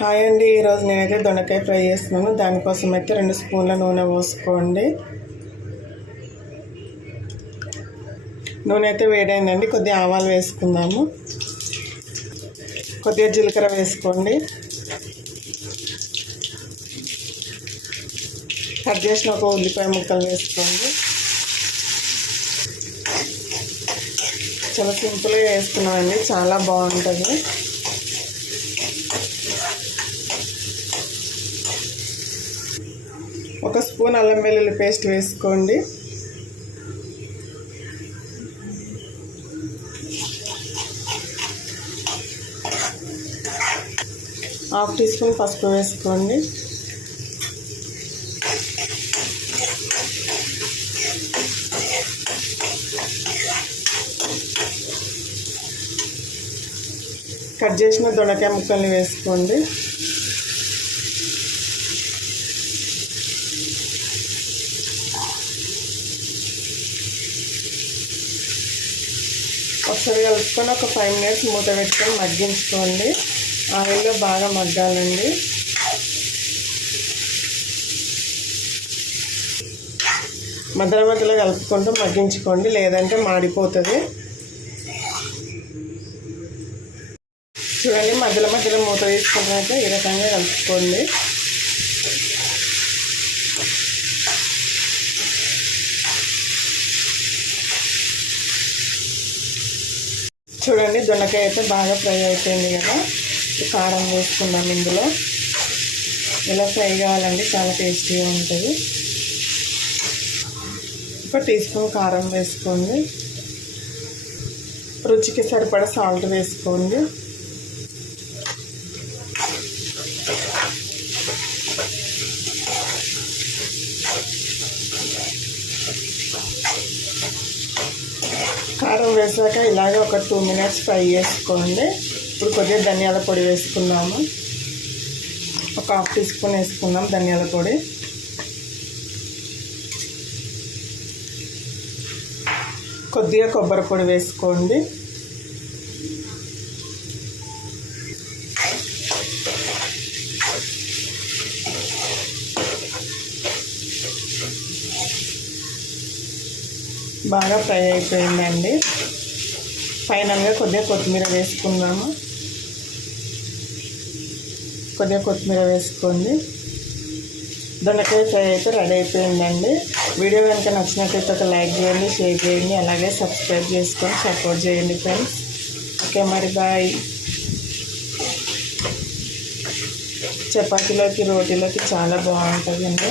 Hi అండి, ఈరోజు నేనైతే దొండకాయ ఫ్రై చేస్తున్నాను. దానికోసం అయితే 2 స్పూన్ల నూనె పోసుకోండి. నూనె అయితే వేడైందండి. కొద్దిగా ఆవాలు వేసుకుందాము. కొద్దిగా జీలకర్ర వేసుకోండి. కట్ చేసిన ఒక ఉల్లిపాయ ముక్కలు వేసుకోండి. చాలా సింపుల్గా వేసుకున్నామండి, చాలా బాగుంటుంది. ఒక స్పూన్ అల్లం వెల్లుల్లి పేస్ట్ వేసుకోండి. హాఫ్ టీ స్పూన్ పసుపు వేసుకోండి. కట్ చేసిన దొండకాయ ముక్కల్ని వేసుకోండి. ఒకసారి కలుపుకొని ఒక 5 మినిట్స్ మూత పెట్టుకొని మగ్గించుకోండి. ఆయిల్లో బాగా మగ్గాలండి. మధ్యలో మధ్యలో కలుపుకుంటూ మగ్గించుకోండి, లేదంటే మాడిపోతుంది. చూడండి, మధ్యలో మధ్యలో మూత తీసుకుంటే ఈ రకంగా కలుపుకోండి. చూడండి, దొండకాయ అయితే బాగా ఫ్రై అయిపోయింది కదా. కారం వేసుకుందాం ఇందులో. ఇలా ఫ్రై కావాలండి, చాలా టేస్టీగా ఉంటుంది. ఒక టీ స్పూన్ కారం వేసుకోండి. రుచికి సరిపడా సాల్ట్ వేసుకోండి. కారం వేసాక ఇలాగే ఒక 2 మినిట్స్ ఫ్రై చేసుకోండి. ఇప్పుడు కొద్దిగా ధనియాల పొడి వేసుకున్నాము. ఒక హాఫ్ టీ స్పూన్ వేసుకున్నాం ధనియాల పొడి. కొద్దిగా కొబ్బరి పొడి వేసుకోండి. బాగా ఫ్రై అయిపోయిందండి. ఫైనల్గా కొద్దిగా కొత్తిమీర వేసుకుందాము. కొద్దిగా కొత్తిమీర వేసుకోండి. దొండకాయ ఫ్రై అయితే రెడీ అయిపోయిందండి. వీడియో కనుక నచ్చినట్లయితే ఒక లైక్ చేయండి, షేర్ చేయండి, అలాగే సబ్స్క్రైబ్ చేసుకొని సపోర్ట్ చేయండి ఫ్రెండ్స్. ఓకే, మరి బాయ్. చపాతీలోకి, రోటీలోకి చాలా బాగుంటుందండి.